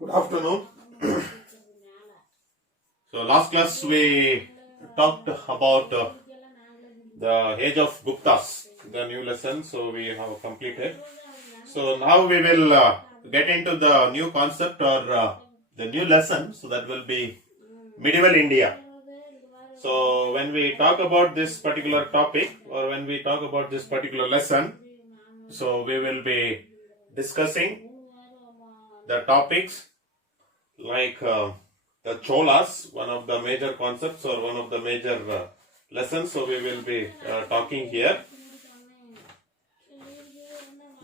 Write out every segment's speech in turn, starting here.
Good afternoon. So last class we talked about the age of Guptas, the new lesson. So we have completed. So now we will get into the new concept or the new lesson. So that will be medieval India. So when we talk about this particular topic or when we talk about this particular lesson, so we will be discussing the topics like the Cholas, one of the major concepts or one of the major lessons. So we will be talking here.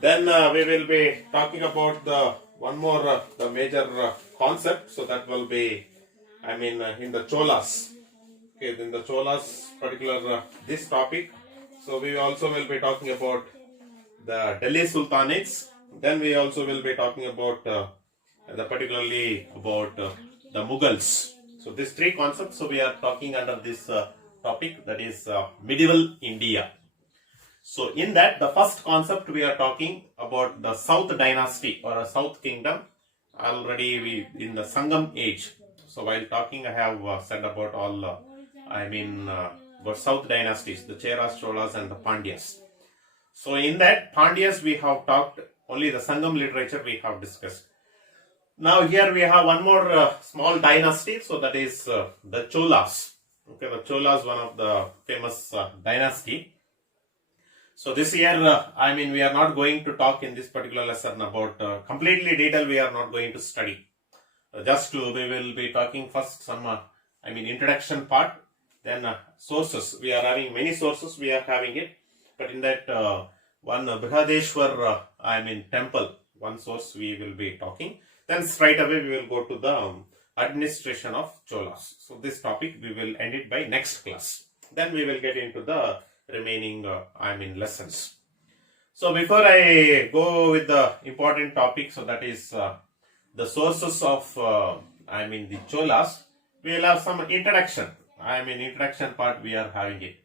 Then we will be talking about the one more the major concept. So that will be, in the Cholas. Okay, in the Cholas particular this topic. So we also will be talking about the Delhi Sultanates. Then we also will be talking about particularly about the Mughals. So these three concepts. So we are talking under this topic, that is medieval India. So in that, the first concept we are talking about the South Dynasty or a South Kingdom. Already we in the Sangam age. So while talking, I have said about all about South dynasties, the Cheras, Cholas, and the Pandyas. So in that Pandyas we have talked, only the Sangam literature we have discussed. Now here we have one more small dynasty, so that is the Cholas. Okay, the Cholas, one of the famous dynasty. So this year, we are not going to talk in this particular lesson about completely detail. We are not going to study. We will be talking first some, introduction part. Then sources. We are having many sources. We are having it, but in that one Brihadeshwar, temple. One source we will be talking. Then straight away we will go to the administration of Cholas. So this topic we will end it by next class. Then we will get into the remaining lessons. So before I go with the important topic, so that is the sources of the Cholas, we will have some introduction. Introduction part we are having it.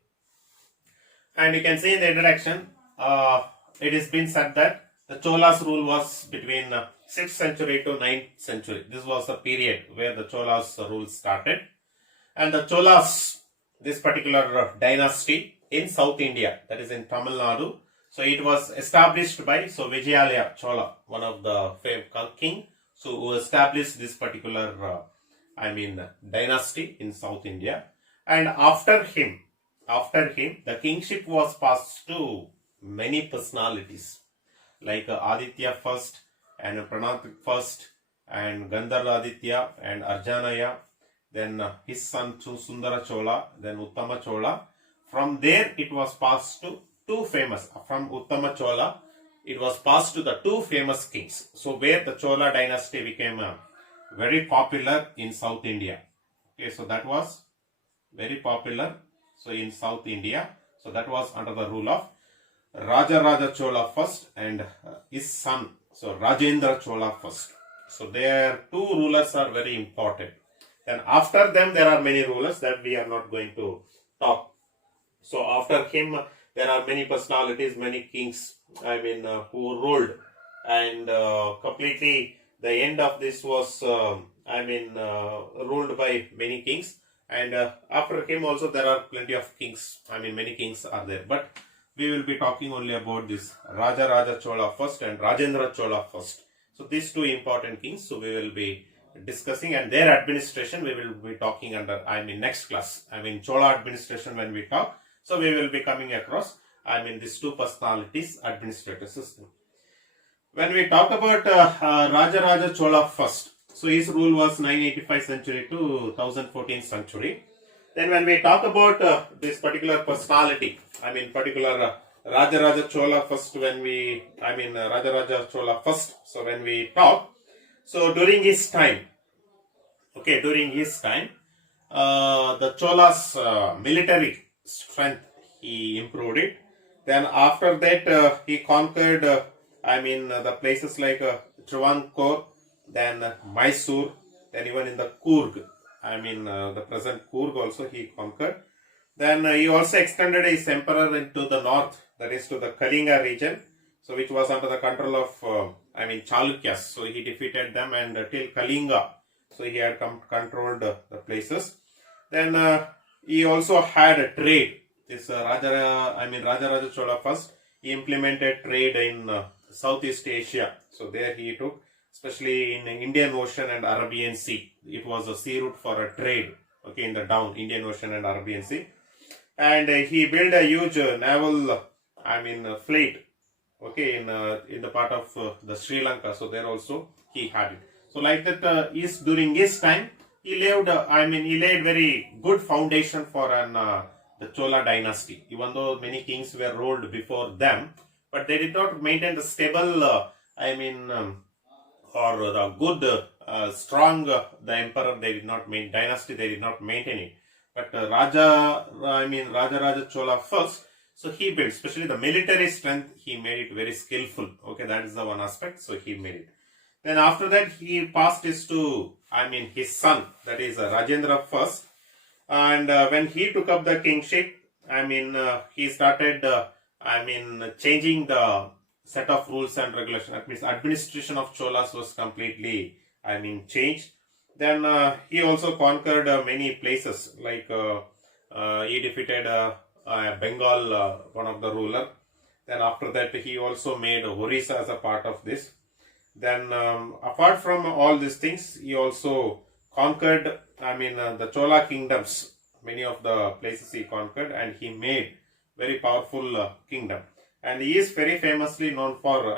And you can see in the introduction, it has been said that the Cholas rule was between 6th century to 9th century. This was the period where the Cholas rule started. And the Cholas, this particular dynasty in South India, that is in Tamil Nadu. So it was established by Vijayalaya Chola, one of the famous king, who established this particular dynasty in South India. And after him, the kingship was passed to many personalities like Aditya first and Pranath first and Gandhara Aditya and Arjanaya, then his son Sundara Chola, then Uttama Chola. From there it was passed to two famous, from Uttama Chola it was passed to the two famous kings. So where the Chola dynasty became very popular in South India. Okay, so that was very popular. So in South India, so that was under the rule of Raja Chola first and his son, so Rajendra Chola first. So their two rulers are very important. And after them there are many rulers that we are not going to talk. So after him there are many personalities, many kings, who ruled, and completely the end of this was ruled by many kings. And after him also there are plenty of kings. Many kings are there. But we will be talking only about this Raja Chola first and Rajendra Chola first. So these two important kings. So we will be discussing, and their administration we will be talking under, next class. Chola administration when we talk. So we will be coming across, these two personalities administrative system. When we talk about Raja Chola first, so his rule was 985 century to 1014 century. Then when we talk about this particular personality, particular Raja Chola first, when we, Raja Chola first, so when we talk, so during his time, the Cholas military strength, he improved it. Then after that, he conquered, the places like Travancore, then Mysore, then even in the Coorg, the present Coorg also he conquered. Then he also extended his emperor into the north, that is to the Kalinga region. so which was under the control of Chalukyas. So he defeated them, and till Kalinga, so he had controlled the places. Then he also had a trade. This Rajaraja Chola first, he implemented trade in Southeast Asia. So there he took, especially in Indian Ocean and Arabian Sea. It was a sea route for a trade, okay, in the down Indian Ocean and Arabian Sea. And he built a huge naval, fleet, okay, in the part of the Sri Lanka. So there also he had it. So like that, during his time, he laid very good foundation for the Chola dynasty. Even though many kings were ruled before them, but they did not maintain the stable, or the good, strong, the emperor, they did not maintain dynasty, they did not maintain it. But Raja Chola first, so he built, especially the military strength, he made it very skillful. Okay, that is the one aspect, so he made it. Then after that, he passed this to, his son, that is Rajendra first. And when he took up the kingship, he started, changing the set of rules and regulations. That means administration of Cholas was completely, changed. Then he also conquered many places, like he defeated Bengal, one of the ruler. Then after that, he also made Orissa as a part of this. Then apart from all these things, he also conquered, the Chola kingdoms. Many of the places he conquered, and he made very powerful kingdom. And he is very famously known for,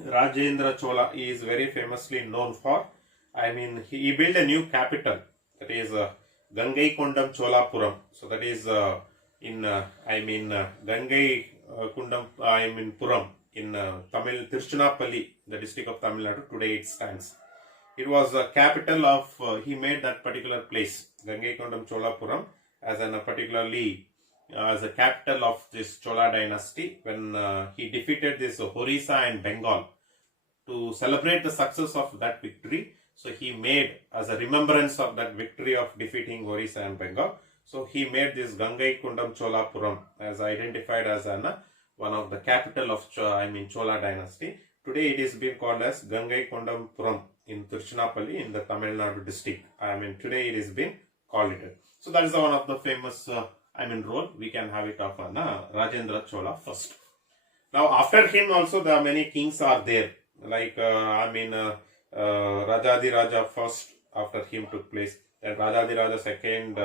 Rajendra Chola is very famously known for, he built a new capital, that is Gangai Kondam Cholapuram. So that is Gangai Kundam, Puram in Tamil, Tiruchirappalli, the district of Tamil Nadu. Today it stands. It was a capital of, he made that particular place, Gangai Kondam Cholapuram, as a particularly as a capital of this Chola dynasty, when he defeated this Orissa and Bengal. To celebrate the success of that victory, so he made, as a remembrance of that victory of defeating Orissa and Bengal, so he made this Gangai Kundam Cholapuram as identified as one of the capital of Chola dynasty. Today it is being called as Gangai Kondam Puram in Tiruchirappalli in the Tamil Nadu district. Today it is being called it. So that is one of the famous role we can have it of Rajendra Chola first. Now after him also there are many kings are there, like Rajadiraja first, after him took place. Then Rajadiraja second,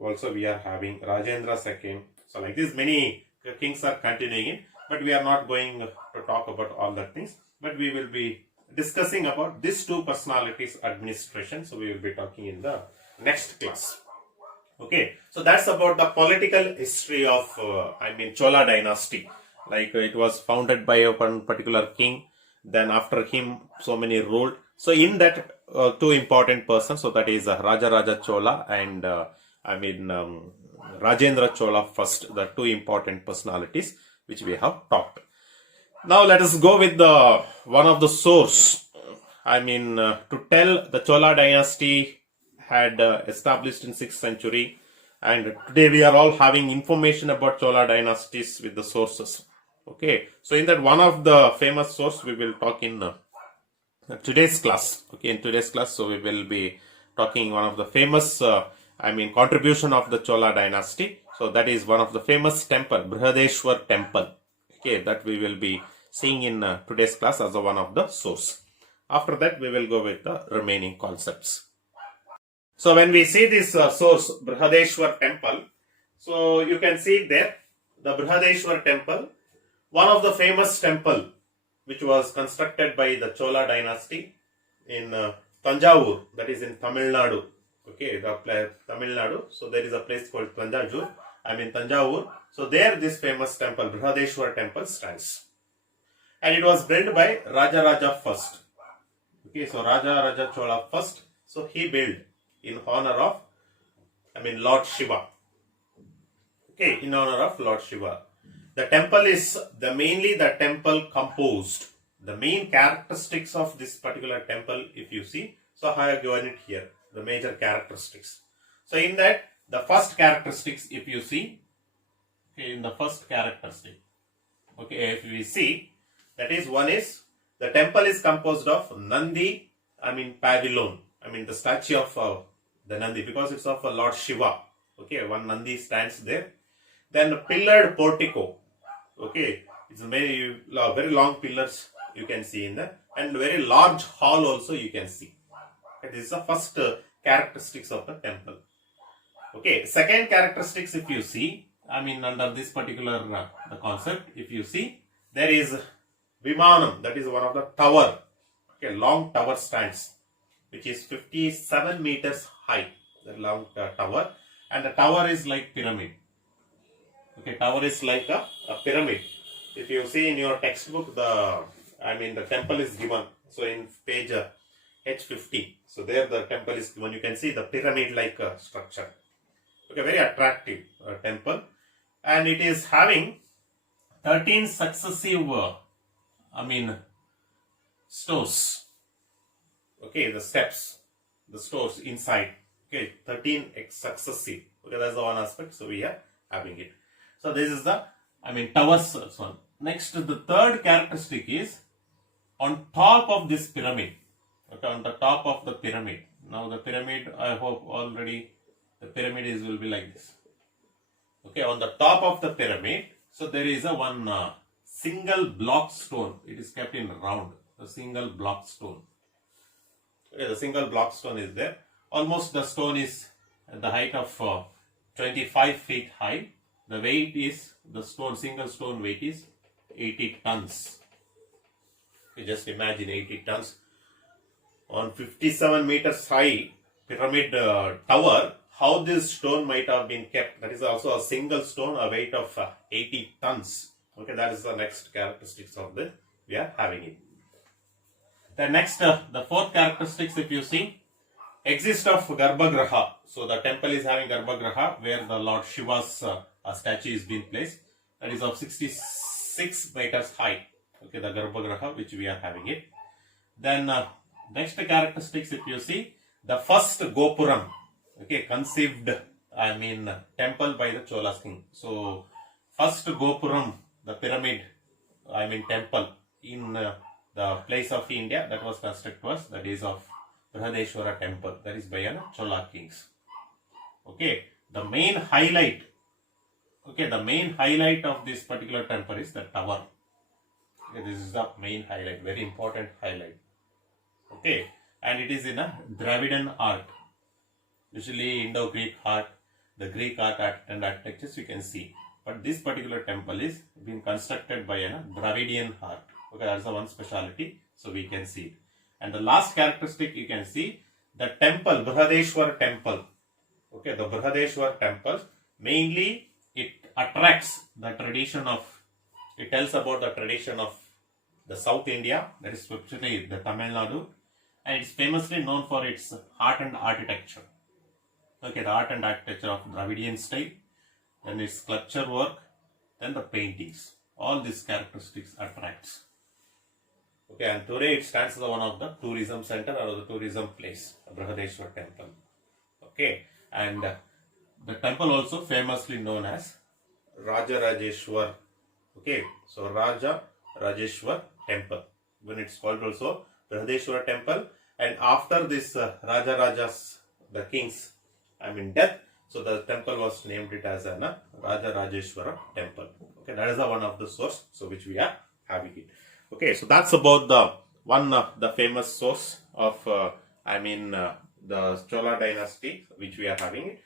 also we are having Rajendra second. So like this many kings are continuing it, but we are not going to talk about all the things, but we will be discussing about these two personalities administration. So we will be talking in the next class. Okay, so that's about the political history of Chola dynasty. Like it was founded by one particular king, then after him so many ruled. So in that two important persons, so that is Raja Chola and Rajendra Chola first, the two important personalities which we have talked. Now let us go with the one of the source. To tell the Chola dynasty had established in 6th century, and today we are all having information about Chola dynasties with the sources. Okay, so in that one of the famous source we will talk in today's class. Okay, in today's class, so we will be talking one of the famous contribution of the Chola dynasty. So that is one of the famous temple, Brihadeshwar temple. Okay, that we will be seeing in today's class as one of the source. After that we will go with the remaining concepts. So when we see this source, Brihadeshwar temple, so you can see there, the Brihadeshwar temple, one of the famous temple which was constructed by the Chola dynasty in Tanjavur, that is in Tamil Nadu. Okay, the Tamil Nadu. So there is a place called Tanjavur. So there this famous temple, Brihadeshwar temple, stands. And it was built by Raja first. Okay, so Raja Chola first. So he built in honor of, Lord Shiva. Okay, in honor of Lord Shiva. The temple is mainly the temple composed. The main characteristics of this particular temple, if you see, so I have given it here, the major characteristics. So in that, the first characteristics, if you see, okay, in the first characteristic, Okay, if we see, that is, one is the temple is composed of Nandi, pavilion, the statue of the Nandi, because it's of Lord Shiva. Okay, one Nandi stands there. Then the pillared portico. Okay, it's very long pillars you can see in there, and very large hall also you can see. Okay, this is the first characteristics of the temple. Okay, second characteristics, if you see, under this particular the concept, if you see, there is Vimanam, that is one of the tower. Okay, long tower stands, which is 57 meters high, the long tower, and the tower is like pyramid. Okay, tower is like a pyramid. If you see in your textbook, the temple is given. So in page H50, so there the temple is given. You can see the pyramid-like structure. Okay, very attractive temple, and it is having 13 successive, stores. Okay, the steps, the stores inside. Okay, 13 successive. Okay, that's the one aspect. So we are having it. So this is the, towers one. Next, the third characteristic is on top of this pyramid. Okay, on the top of the pyramid. Now the pyramid, I hope already the pyramid will be like this. Okay, on the top of the pyramid, so there is a one single block stone. It is kept in round. The single block stone. Okay, the single block stone is there. Almost the stone is at the height of 25 feet high. The weight is, the stone, single stone weight is 80 tons. You just imagine 80 tons on 57 meters high pyramid tower. How this stone might have been kept? That is also a single stone, a weight of 80 tons. Okay, that is the next characteristics of the, we are having it. The next, the fourth characteristics, if you see, exist of Garbhagraha. So the temple is having Garbhagraha, where the Lord Shiva's statue is being placed. That is of 66 meters high. Okay, the Garbhagraha, which we are having it. Then next characteristics, if you see, the first Gopuram, okay, conceived, temple by the Cholas king. So first Gopuram, the pyramid, temple in the place of India, that was constructed was the days of Brihadeshwara temple, that is by Chola kings. Okay, the main highlight, of this particular temple is the tower. Okay, this is the main highlight, very important highlight. Okay, and it is in a Dravidian art, usually Indo-Greek art, the Greek art and architectures you can see. But this particular temple is being constructed by a Dravidian art. Okay, that's the one speciality, so we can see it. And the last characteristic you can see, the temple, Brihadeshwar temple. Okay, the Brihadeshwar temple, mainly it attracts the tradition of, it tells about the tradition of the South India, that is especially the Tamil Nadu, and it's famously known for its art and architecture. Okay, the art and architecture of Dravidian style, then its sculpture work, then the paintings. All these characteristics attracts. Okay, and today it stands as one of the tourism center or the tourism place, the Brihadeshwar temple. Okay, and the temple also famously known as Raja Rajeshwar. Okay, so Raja Rajeshwar temple. When it's called also Brihadeshwar temple, and after this Raja Rajas, the kings, death, so the temple was named it as a Raja Rajeshwara temple. Okay, that is the one of the source, so which we are having it. Okay, so that's about the one the famous source of the Chola dynasty, which we are having it.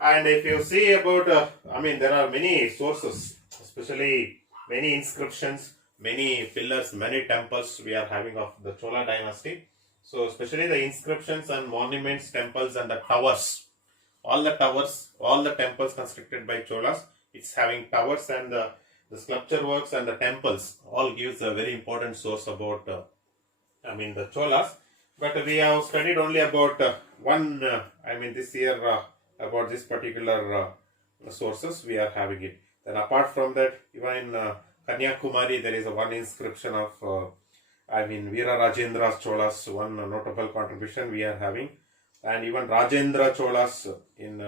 And if you see about there are many sources, especially many inscriptions, many pillars, many temples we are having of the Chola dynasty. So especially the inscriptions and monuments, temples and the towers, all the towers, all the temples constructed by Cholas, it's having towers, and the sculpture works and the temples all gives a very important source about the Cholas. But we have studied only about this year about this particular sources we are having it. Then apart from that, even in Kanyakumari there is one inscription of Veera Rajendra Cholas, one notable contribution we are having. And even Rajendra Cholas in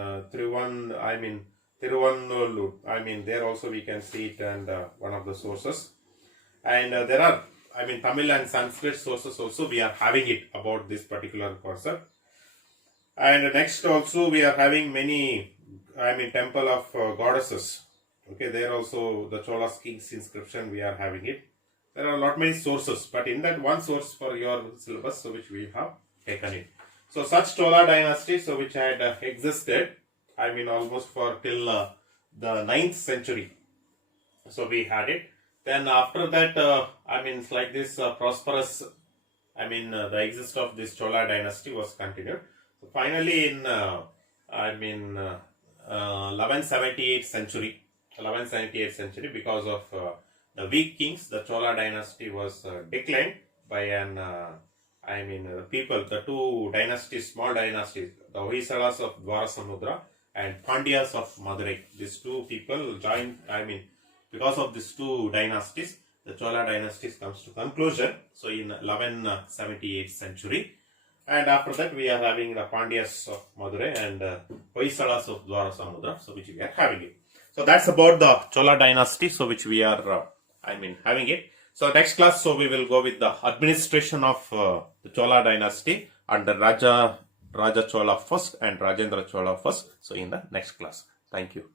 Tiruvannur. I mean, there also we can see it, and one of the sources. And there are, I mean, Tamil and Sanskrit sources also we are having it about this particular concept. And next also we are having many, I mean, temple of goddesses. Okay, there also the Cholas king's inscription we are having it. There are a lot many sources, but in that one source for your syllabus, so which we have taken it. So such Chola dynasty, so which had existed, I mean, almost for till the 9th century. So we had it. Then after that, I mean, it's like this prosperous, I mean, the exist of this Chola dynasty was continued. So finally in, 1178th century, because of the weak kings, the Chola dynasty was declined by an, people, the two dynasties, small dynasties, the Hoysalas of Dwarasamudra and Pandyas of Madurai. These two people joined, I mean, because of these two dynasties, the Chola dynasties comes to conclusion. So in 1178th century, and after that we are having the Pandyas of Madurai and Hoysalas of Dwarasamudra, so which we are having it. So that's about the Chola dynasty, so which we are, having it. So next class, so we will go with the administration of the Chola dynasty under Raja Chola first and Rajendra Chola first. So in the next class. Thank you.